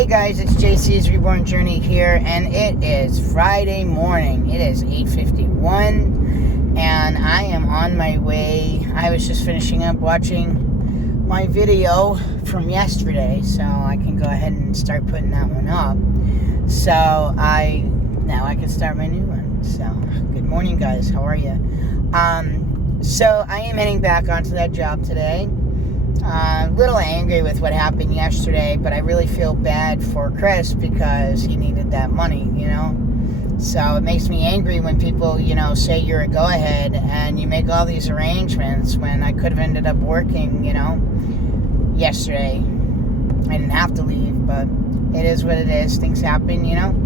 Hey guys, it's JC's Reborn Journey here, and it is Friday morning. It is 8:51, and I am on my way. I was just finishing up watching my video from yesterday, so I can go ahead and start putting that one up. Now I can start my new one. So, good morning guys, how are you? So I am heading back onto that job today. A little angry with what happened yesterday, but I really feel bad for Chris because he needed that money, So it makes me angry when people, say you're a go-ahead and you make all these arrangements when I could have ended up working, yesterday. I didn't have to leave, but it is what it is. Things happen, And,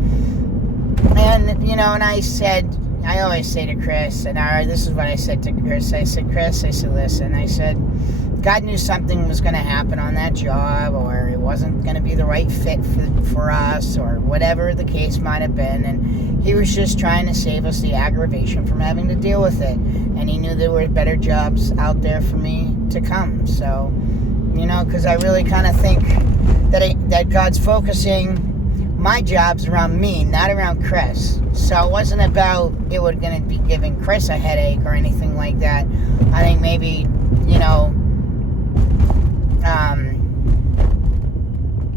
and I always say to Chris, and this is what I said to Chris. I said, listen, I said, God knew something was going to happen on that job, or it wasn't going to be the right fit for us, or whatever the case might have been, and he was just trying to save us the aggravation from having to deal with it, and he knew there were better jobs out there for me to come, so, because I really kind of think that God's focusing my jobs around me, not around Chris. So it wasn't about it was going to be giving Chris a headache or anything like that. I think maybe,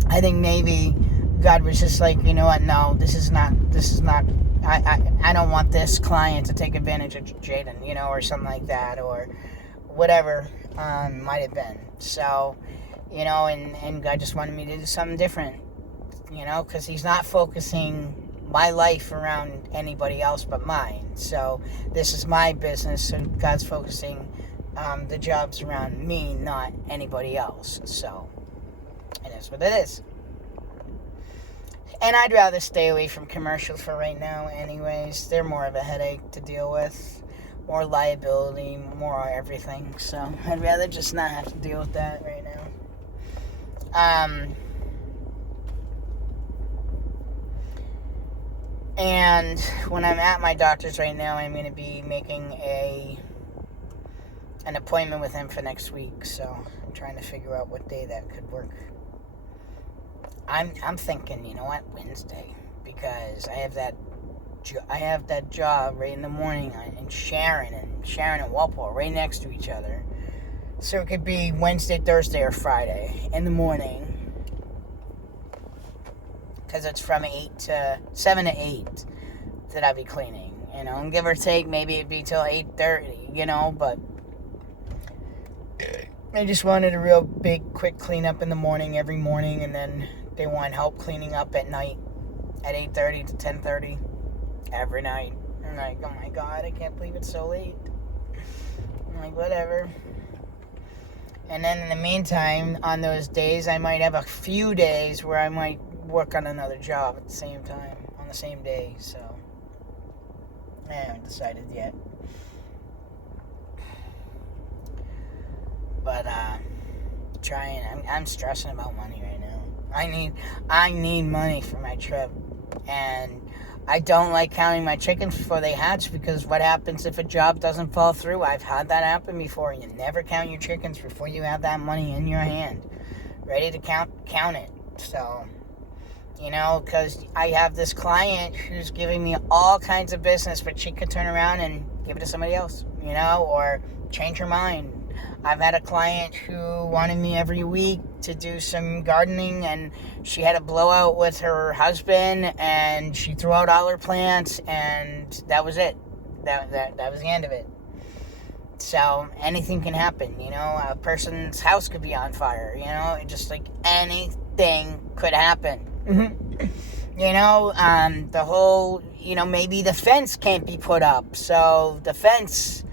I think maybe God was just like, you know what, no, this is not, I don't want this client to take advantage of Jaden, or something like that, or whatever, might have been. So, and God just wanted me to do something different, because he's not focusing my life around anybody else but mine. So this is my business, and God's focusing the jobs around me, not anybody else. So it is what it is. And I'd rather stay away from commercials for right now anyways. They're more of a headache to deal with. More liability, more everything. So I'd rather just not have to deal with that right now. And when I'm at my doctor's right now, I'm going to be making an appointment with him for next week. So I'm trying to figure out what day that could work. I'm thinking, Wednesday, because I have that job right in the morning in Sharon and Walpole right next to each other. So it could be Wednesday, Thursday, or Friday in the morning. Because it's from 7 to 8 that I'll be cleaning, and give or take, maybe it'd be till 8:30, but I just wanted a real big, quick cleanup in the morning, every morning, and then they want help cleaning up at night, at 8:30 to 10:30, every night. I'm like, oh my God, I can't believe it's so late. I'm like, whatever. And then in the meantime, on those days, I might have a few days where I might work on another job at the same time, on the same day, so I haven't decided yet. But I'm stressing about money right now. I need money for my trip, and I don't like counting my chickens before they hatch, because what happens if a job doesn't fall through? I've had that happen before. You never count your chickens before you have that money in your hand, ready to count it. So, because I have this client who's giving me all kinds of business, but she could turn around and give it to somebody else, or change her mind. I've had a client who wanted me every week to do some gardening, and she had a blowout with her husband, and she threw out all her plants, and that was it. That was the end of it. So anything can happen, a person's house could be on fire, just like anything could happen. The whole, maybe the fence can't be put up, so the fence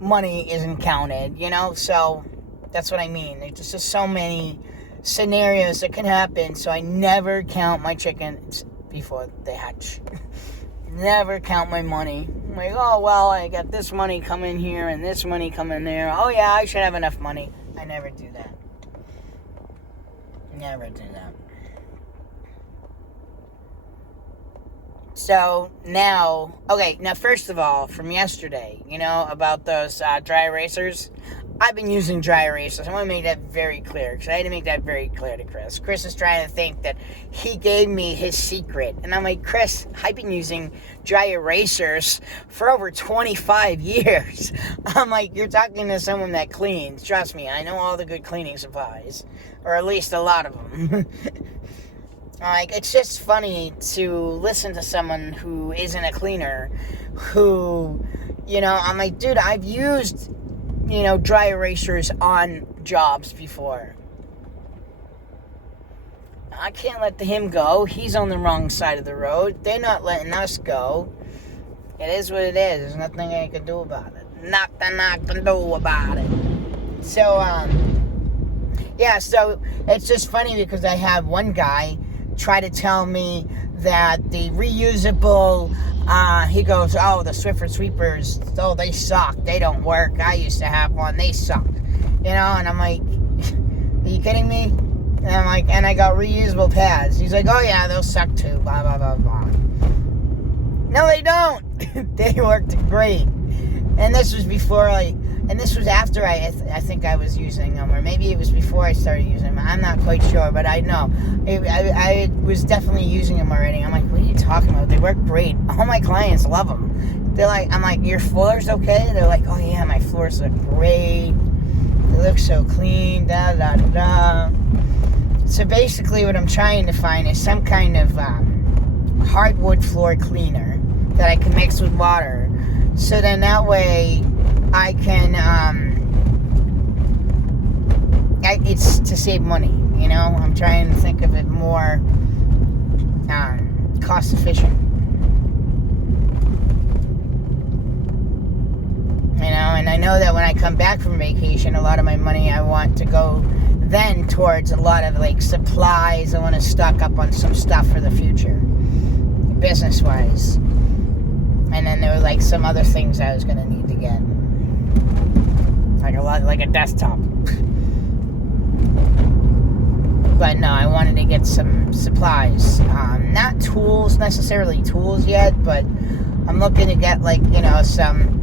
money isn't counted, so that's what I mean. There's just so many scenarios that can happen, so I never count my chickens before they hatch. Never count my money. I'm like, oh, well, I got this money coming here and this money coming there. Oh, yeah, I should have enough money. I never do that. Never do that. So now, first of all, from yesterday, about those dry erasers, I've been using dry erasers. I want to make that very clear, because I had to make that very clear to Chris. Chris is trying to think that he gave me his secret. And I'm like, Chris, I've been using dry erasers for over 25 years. I'm like, you're talking to someone that cleans. Trust me, I know all the good cleaning supplies. Or at least a lot of them. Like, it's just funny to listen to someone who isn't a cleaner, who, I'm like, dude, I've used, dry erasers on jobs before. I can't let him go. He's on the wrong side of the road. They're not letting us go. It is what it is. There's nothing I can do about it. Nothing I can do about it. So, yeah, so it's just funny because I have one guy try to tell me that the reusable, he goes, the Swiffer sweepers, they suck, they don't work, I used to have one, they suck, and I'm like, are you kidding me? And I'm like, and I got reusable pads. He's like, oh yeah, they'll suck too, blah, blah, blah, blah. No, they don't. They worked great. And this was before, and this was after I think I was using them, or maybe it was before I started using them. I'm not quite sure, but I know. I was definitely using them already. I'm like, what are you talking about? They work great. All my clients love them. They're like, I'm like, your floor's okay? They're like, oh yeah, my floors look great. They look so clean, da da da da. So basically what I'm trying to find is some kind of hardwood floor cleaner that I can mix with water. So then that way I can, it's to save money, I'm trying to think of it more cost efficient. And I know that when I come back from vacation, a lot of my money I want to go then towards a lot of supplies. I want to stock up on some stuff for the future, business-wise. And then there were some other things I was going to need to get. Like a desktop. But no, I wanted to get some supplies. Not necessarily tools yet, but I'm looking to get some,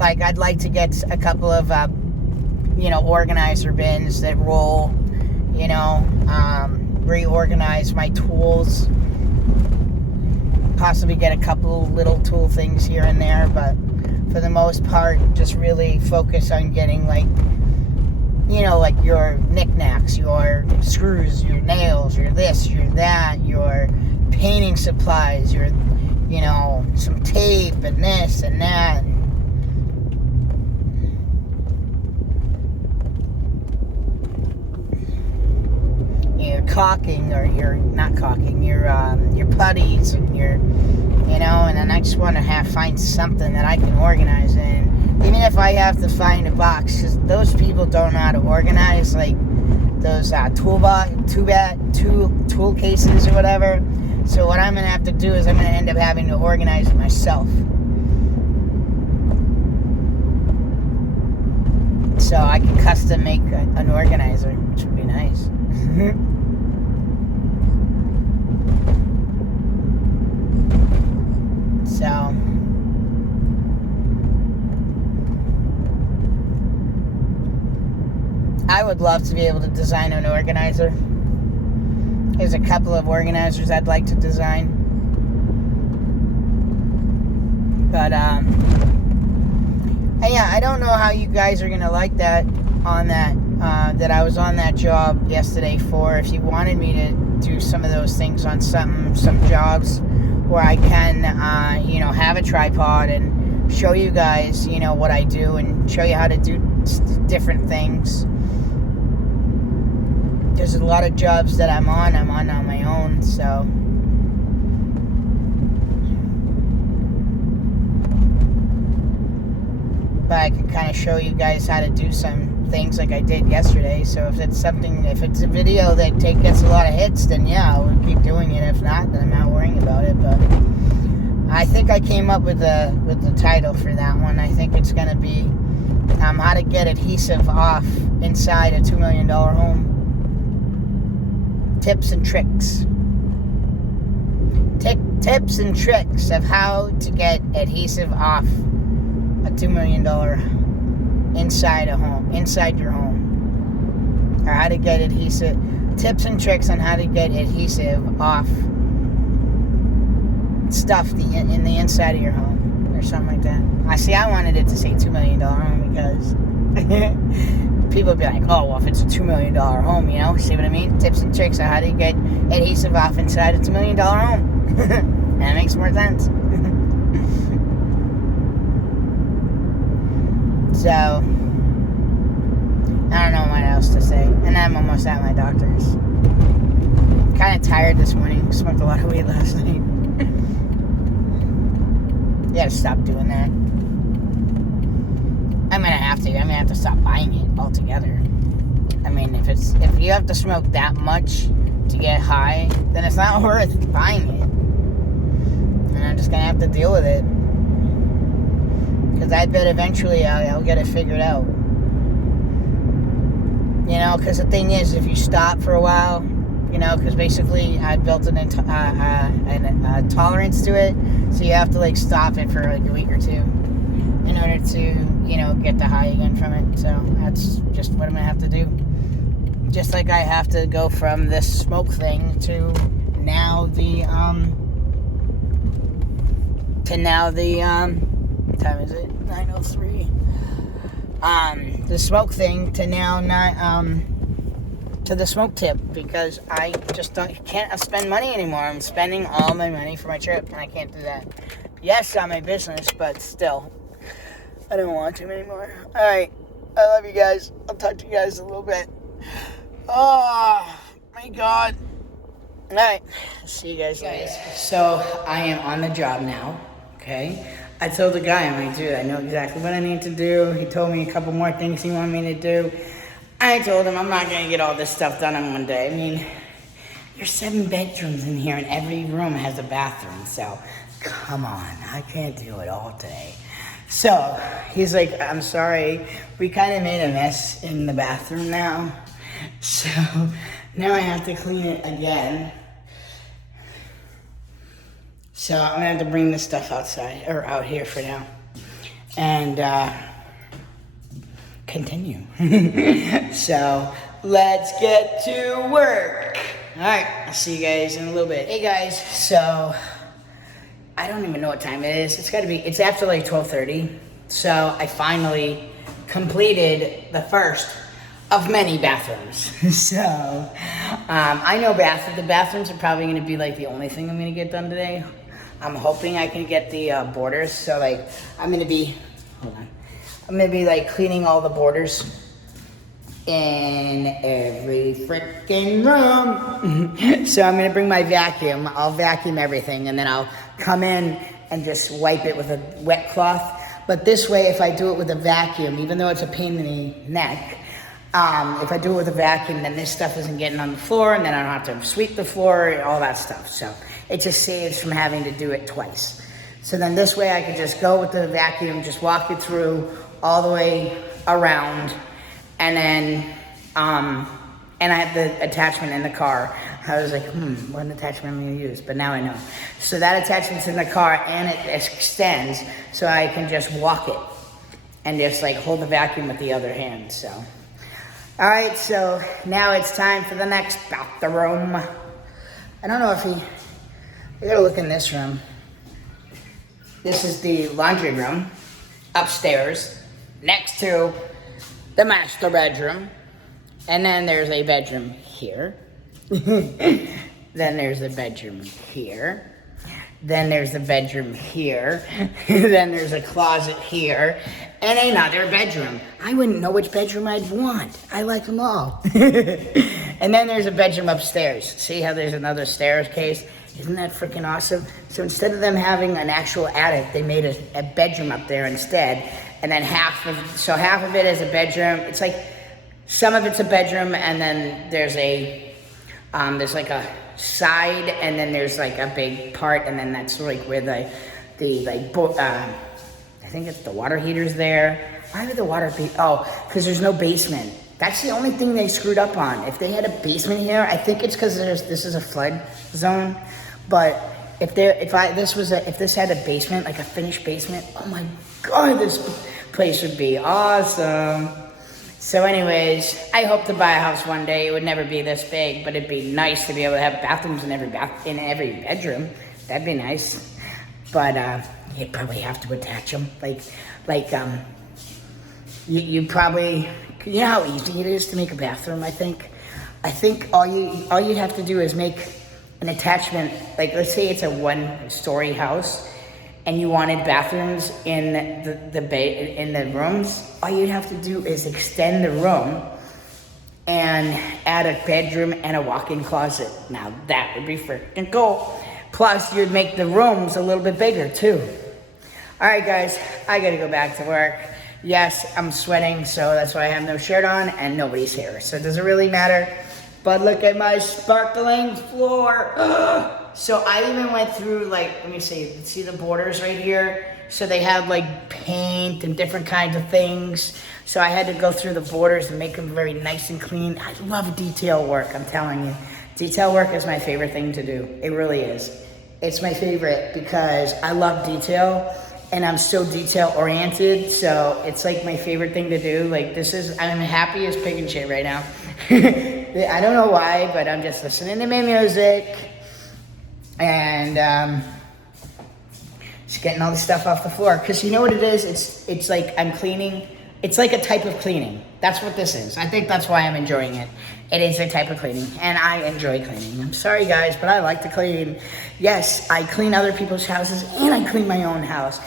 I'd like to get a couple of, organizer bins that roll, reorganize my tools. Possibly get a couple little tool things here and there, but for the most part, just really focus on getting your knickknacks, your screws, your nails, your this, your that, your painting supplies, your, some tape and this and that. Your caulking, or your not caulking, your putties, and your, and then I just want to find something that I can organize in, even if I have to find a box, because those people don't know how to organize those tool cases or whatever. So what I'm gonna have to do is I'm gonna end up having to organize it myself. So I can custom make an organizer, which would be nice. So I would love to be able to design an organizer. There's a couple of organizers I'd like to design. But yeah, I don't know how you guys are gonna like that on that I was on that job yesterday for. If you wanted me to do some of those things on some jobs where I can, have a tripod and show you guys, what I do, and show you how to do different things. There's a lot of jobs that I'm on my own, so. But I can kind of show you guys how to do some things like I did yesterday. So if it's a video that gets a lot of hits, then yeah, I'll keep doing it. If not, then I'm not worrying about it. But I think I came up with the title for that one. I think it's gonna be how to get adhesive off inside a $2 million home. Tips and tricks. Tips and tricks of how to get adhesive off a $2 million inside your home. Or how to get adhesive, tips and tricks on how to get adhesive off stuff in the inside of your home, or something like that. I wanted it to say $2 million home because people would be like, oh, well, if it's a $2 million home, you know, see what I mean? Tips and tricks on how to get adhesive off inside a $2 million home. That makes more sense. So, I don't know what else to say. And I'm almost at my doctor's. Kind of tired this morning. Smoked a lot of weed last night. You gotta stop doing that. I'm gonna have to stop buying it altogether. I mean, if you have to smoke that much to get high, then it's not worth buying it. And I'm just gonna have to deal with it. Because I bet eventually I'll get it figured out. You know, because the thing is, if you stop for a while, you know, because basically I built a tolerance to it, so you have to like stop it for like a week or two in order to, you know, get the high again from it. So that's just what I'm gonna have to do. Just like I have to go from this smoke thing to now the what time is it? 9:03. The smoke thing to now not to the smoke tip, because I just can't spend money anymore. I'm spending all my money for my trip, and I can't do that. Yes, on my business, but still, I don't want to anymore. All right, I love you guys. I'll talk to you guys in a little bit. Oh my God. All right, see you guys later. So I am on the job now. Okay. I told the guy, I'm like, dude, I know exactly what I need to do. He told me a couple more things he wanted me to do. I told him I'm not going to get all this stuff done in one day. I mean, there's 7 bedrooms in here and every room has a bathroom. So, come on, I can't do it all today. So, he's like, I'm sorry, we kind of made a mess in the bathroom now. So, now I have to clean it again. So I'm gonna have to bring this stuff outside, or out here for now, and continue. So let's get to work. All right, I'll see you guys in a little bit. Hey guys, so I don't even know what time it is. It's after like 12:30. So I finally completed the first of many bathrooms. So I know the bathrooms are probably gonna be like the only thing I'm gonna get done today. I'm hoping I can get the borders. So like, I'm gonna be like cleaning all the borders in every freaking room. So I'm gonna bring my vacuum. I'll vacuum everything, and then I'll come in and just wipe it with a wet cloth. But this way, if I do it with a vacuum, even though it's a pain in the neck, if I do it with a vacuum, then this stuff isn't getting on the floor, and then I don't have to sweep the floor, all that stuff. So it just saves from having to do it twice. So then this way I could just go with the vacuum, just walk it through all the way around, and then, and I had the attachment in the car. I was like, what attachment am I gonna use? But now I know. So that attachment's in the car, and it extends, so I can just walk it, and just like hold the vacuum with the other hand, so. All right, so now it's time for the next bathroom. I don't know if I gotta look in this room. This is the laundry room upstairs next to the master bedroom. And then there's a bedroom here. Then there's a bedroom here. Then there's a bedroom here. Then there's a closet here. And another bedroom. I wouldn't know which bedroom I'd want. I like them all. And then there's a bedroom upstairs. See how there's another staircase? Isn't that freaking awesome? So instead of them having an actual attic, they made a bedroom up there instead. And then half of it is a bedroom. It's like, some of it's a bedroom, and then there's like a side, and then there's like a big part, and then that's like where I think it's the water heater's there. Why would the water be? Oh, because there's no basement. That's the only thing they screwed up on. If they had a basement here, I think it's because this is a flood zone. But if this had a basement, like a finished basement, oh my God, this place would be awesome. So anyways, I hope to buy a house one day. It would never be this big, but it'd be nice to be able to have bathrooms in every bedroom. That'd be nice. But you'd probably have to attach them. You probably, you know how easy it is to make a bathroom, I think all you have to do is make an attachment. Like, let's say it's a 1-story house and you wanted bathrooms in the rooms. All you'd have to do is extend the room and add a bedroom and a walk-in closet. Now that would be freaking cool. Plus you'd make the rooms a little bit bigger too. All right guys, I gotta go back to work. Yes, I'm sweating, so that's why I have no shirt on and nobody's here. So does it really matter? But look at my sparkling floor. Ugh. So I even went through, like, let me see the borders right here? So they have like paint and different kinds of things. So I had to go through the borders and make them very nice and clean. I love detail work, I'm telling you. Detail work is my favorite thing to do. It really is. It's my favorite because I love detail and I'm so detail oriented. So it's like my favorite thing to do. Like I'm happy as pig and shit right now. I don't know why, but I'm just listening to my music and just getting all the stuff off the floor. Because you know what it is? It's like I'm cleaning. It's like a type of cleaning. That's what this is. I think that's why I'm enjoying it. It is a type of cleaning, and I enjoy cleaning. I'm sorry, guys, but I like to clean. Yes, I clean other people's houses, and I clean my own house.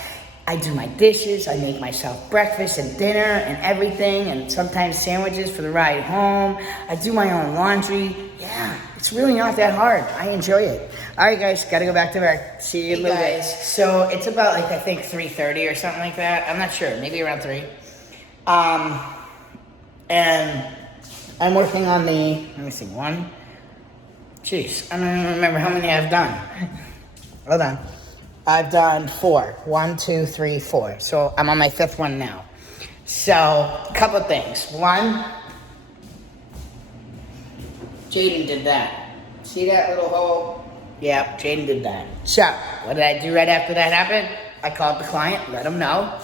I do my dishes, I make myself breakfast and dinner and everything, and sometimes sandwiches for the ride home. I do my own laundry. Yeah, it's really not that hard. I enjoy it. All right, guys, gotta go back to work. See you in a little bit. So it's about, like, I think 3:30 or something like that. I'm not sure, maybe around 3. And I'm working on let me see, I don't even remember how many I've done. Hold on. I've done 4. 1, 2, 3, 4. So I'm on my 5th one now. So, a couple of things. One, Jaden did that. See that little hole? Yeah, Jaden did that. So, what did I do right after that happened? I called the client, let him know.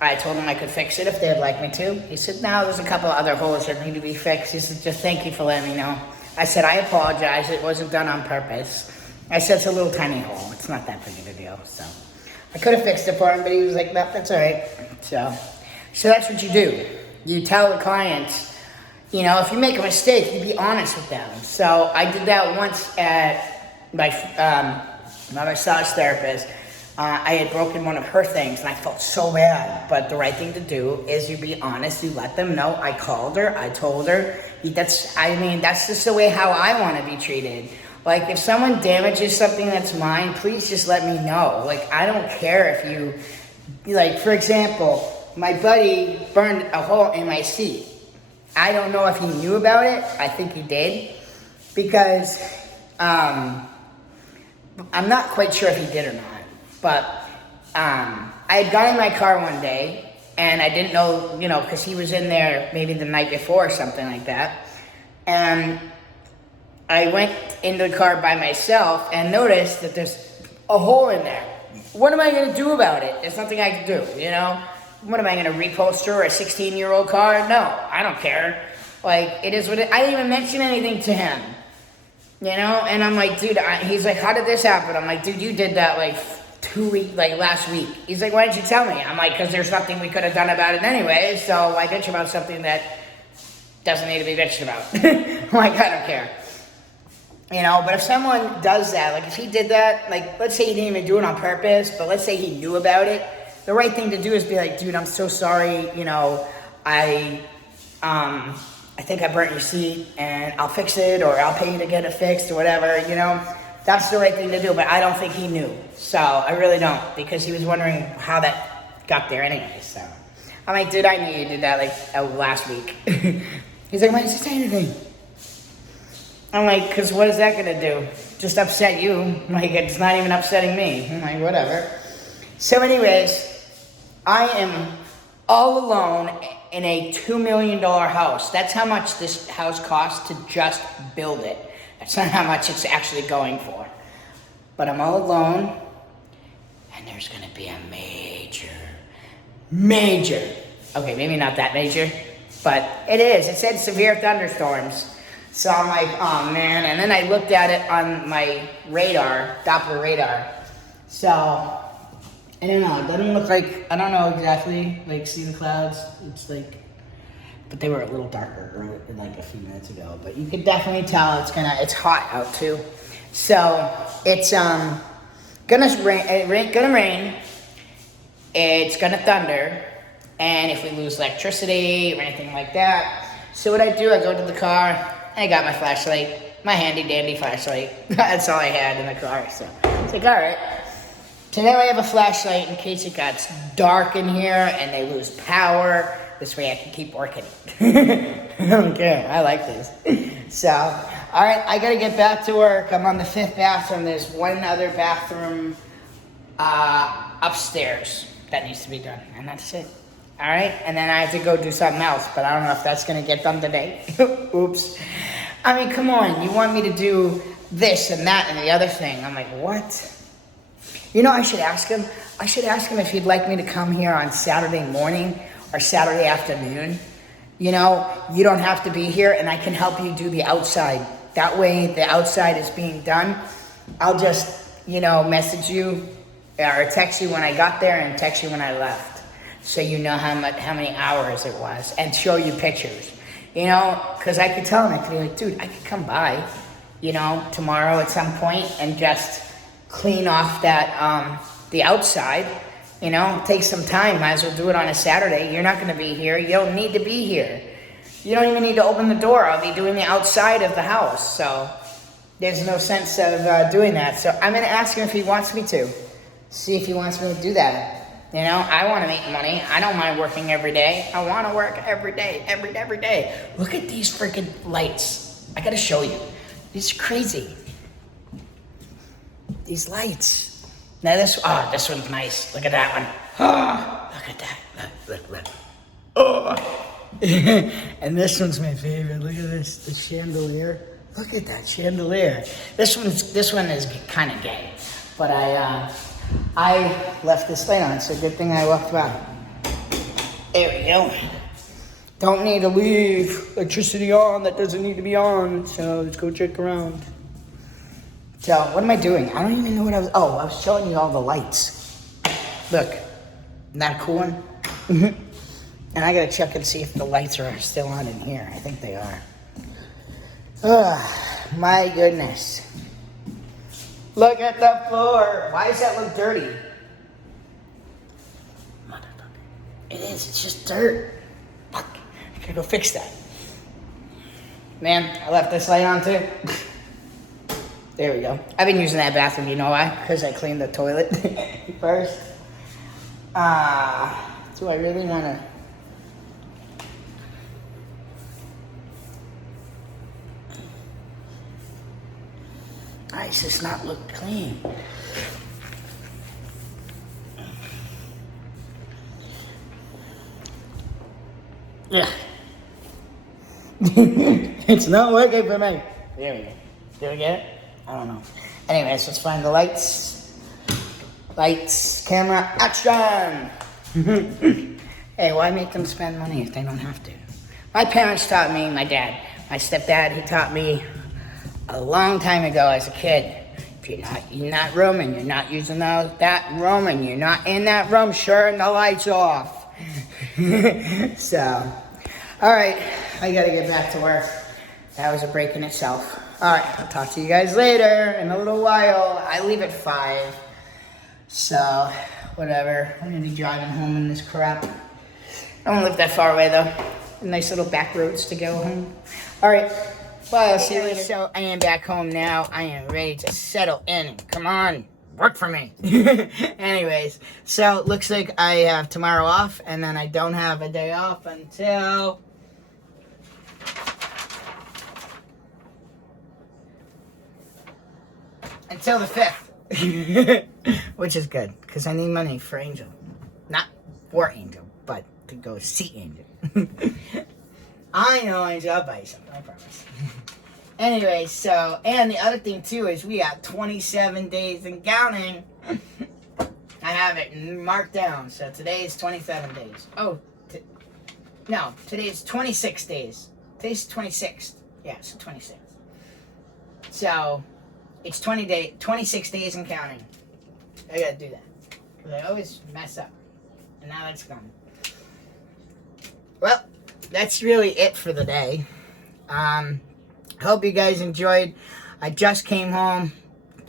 I told him I could fix it if they'd like me to. He said, no, there's a couple other holes that need to be fixed. He said, just thank you for letting me know. I said, I apologize. It wasn't done on purpose. I said, it's a little tiny hole. It's not that big of a deal. So I could have fixed it for him, but he was like, no, that's all right. So that's what you do. You tell the clients, you know, if you make a mistake, you be honest with them. So I did that once at my massage therapist. I had broken one of her things, and I felt so bad. But the right thing to do is you be honest. You let them know. I called her. I told her. That's just the way how I want to be treated. Like, if someone damages something that's mine, please just let me know. Like, I don't care if you, like, for example, my buddy burned a hole in my seat. I don't know if he knew about it. I think he did. Because I'm not quite sure if he did or not. But I had gone in my car one day, and I didn't know, you know, because he was in there maybe the night before or something like that. And I went into the car by myself and noticed that there's a hole in there. What am I going to do about it? There's nothing I can do, you know? What am I going to reposter a 16-year-old car? No, I don't care. Like, it is what it, I didn't even mention anything to him, you know? And I'm like, dude, he's like, how did this happen? I'm like, dude, you did that like last week. He's like, why didn't you tell me? I'm like, because there's nothing we could have done about it anyway, so why bitch about something that doesn't need to be bitched about? Like, I don't care. You know, but if someone does that, like if he did that, like let's say he didn't even do it on purpose, but let's say he knew about it, the right thing to do is be like, dude, I'm so sorry, you know, I think I burnt your seat and I'll fix it, or I'll pay you to get it fixed or whatever, you know. That's the right thing to do, but I don't think he knew. So I really don't, because he was wondering how that got there anyway. So I'm like, dude, I knew you did that like last week. He's like, why didn't you say anything? I'm like, because what is that going to do? Just upset you. Like, it's not even upsetting me. I'm like, whatever. So anyways, I am all alone in a $2 million house. That's how much this house costs to just build it. That's not how much it's actually going for. but I'm all alone, and there's gonna be a major, okay, maybe not that major, but it is. It said severe thunderstorms. So I'm like, oh man, and then I looked at it on my radar, Doppler radar. So, I don't know, it doesn't look like, I don't know exactly, like, see the clouds? It's like, but they were a little darker like a few minutes ago. But you could definitely tell it's hot out too. So, it's gonna rain, it's gonna thunder, and if we lose electricity or anything like that. So what I do, I go to the car, and I got my flashlight, my handy dandy flashlight. That's all I had in the car, so it's like, all right. Today I have a flashlight in case it gets dark in here and they lose power. This way I can keep working. I don't care, I like this. So, all right, I gotta get back to work. I'm on the 5th bathroom. There's one other bathroom upstairs that needs to be done, and that's it. All right, and then I have to go do something else, but I don't know if that's gonna get done today. Oops. I mean, come on, you want me to do this and that and the other thing. I'm like, what? You know, I should ask him. I should ask him if he'd like me to come here on Saturday morning or Saturday afternoon. You know, you don't have to be here, and I can help you do the outside. That way, the outside is being done. I'll just, you know, message you or text you when I got there and text you when I left, so you know how many hours it was, and show you pictures. You know, because I could tell him, I could be like, dude, I could come by, you know, tomorrow at some point and just clean off that, the outside. You know, take some time. Might as well do it on a Saturday. You're not going to be here. You don't need to be here. You don't even need to open the door. I'll be doing the outside of the house. So there's no sense of doing that. So I'm going to ask him if he wants me to. See if he wants me to do that. You know, I want to make money. I don't mind working every day. I want to work every day, every day. Look at these freaking lights. I got to show you. It's crazy. These lights. Now this one's nice. Look at that one. Oh, look at that. Look. Oh. And this one's my favorite. Look at this, the chandelier. Look at that chandelier. This one is kind of gay, but I left this light on, so good thing I walked by. There we go. Don't need to leave electricity on that doesn't need to be on, so let's go check around. So, what am I doing? I don't even know what I was showing you all the lights. Look, isn't that a cool one? And I gotta check and see if the lights are still on in here. I think they are. My goodness. Look at the floor. Why does that look dirty? It is, it's just dirt. Fuck, I gotta go fix that. Man, I left this light on too. There we go. I've been using that bathroom, you know why? Because I cleaned the toilet first. Do I really want to? Nice, it's not look clean. Yeah. It's not working for me. There we go. Did we get it? I don't know. Anyways, let's find the lights. Lights, camera, action! Hey, why make them spend money if they don't have to? My parents taught me, my dad, my stepdad, he taught me a long time ago as a kid. If you're not in that room and you're not using that room and you're not in that room, turn the lights off. So, all right, I gotta get back to work. That was a break in itself. All right, I'll talk to you guys later in a little while. I leave at 5, so whatever. I'm gonna be driving home in this crap. I don't live that far away though. Nice little back roads to go home. All right, bye. I'll see you later. So I am back home now. I am ready to settle in. Come on, work for me. Anyways, so it looks like I have tomorrow off, and then I don't have a day off until the 5th, which is good, because I need money for Angel. Not for Angel, but to go see Angel. I know Angel, I'll buy you something, I promise. Anyway, so, and the other thing too is we got 27 days and counting. I have it marked down. So today is 27 days. Oh, no, today's 26 days. Today's 26th. Yeah, it's 26th. So, it's 26 days and counting. I gotta do that. Because I always mess up. And now it's gone. Well, that's really it for the day. Hope you guys enjoyed. I just came home.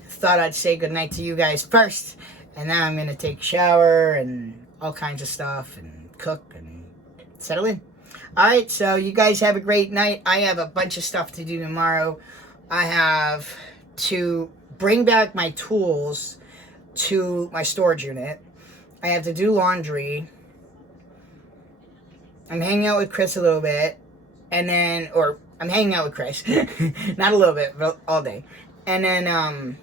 Thought I'd say goodnight to you guys first. And now I'm gonna take a shower and all kinds of stuff and cook and settle in. Alright, so you guys have a great night. I have a bunch of stuff to do tomorrow. I have to bring back my tools to my storage unit. I have to do laundry. I'm hanging out with Chris a little bit. And then, or I'm hanging out with Chris. Not a little bit, but all day. And then,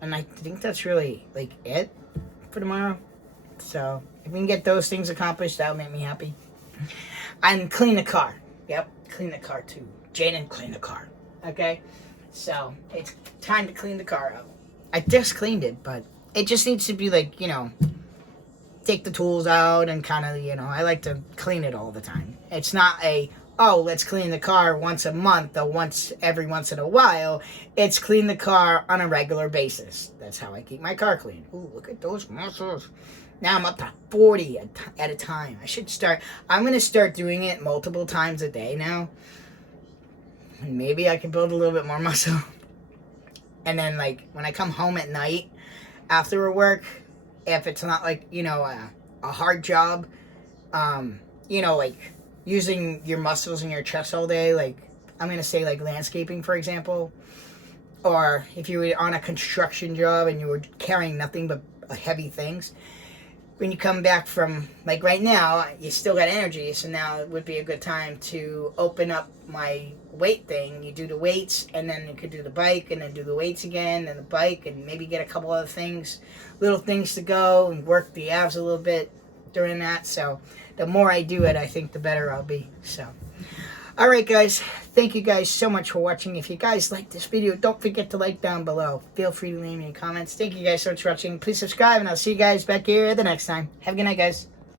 and I think that's really, like, it for tomorrow. So, if we can get those things accomplished, that would make me happy. And clean the car. Yep, clean the car too. Jaden, clean the car. Okay? So, it's time to clean the car up. I just cleaned it, but it just needs to be like, you know, take the tools out and kind of, you know, I like to clean it all the time. It's not a, oh, let's clean the car once a month or every once in a while. It's clean the car on a regular basis. That's how I keep my car clean. Ooh, look at those muscles. Now I'm up to 40 at a time. I'm going to start doing it multiple times a day now. And maybe I can build a little bit more muscle. And then, like, when I come home at night after work, if it's not, like, you know, a hard job, you know, like, using your muscles in your chest all day, like, I'm going to say, like, landscaping, for example. Or if you were on a construction job and you were carrying nothing but heavy things, when you come back from, like right now, you still got energy, so now it would be a good time to open up my weight thing. You do the weights, and then you could do the bike, and then do the weights again, and the bike, and maybe get a couple other things, little things to go, and work the abs a little bit during that. So the more I do it, I think the better I'll be. So, alright guys, thank you guys so much for watching. If you guys like this video, don't forget to like down below. Feel free to leave me comments. Thank you guys so much for watching. Please subscribe, and I'll see you guys back here the next time. Have a good night, guys.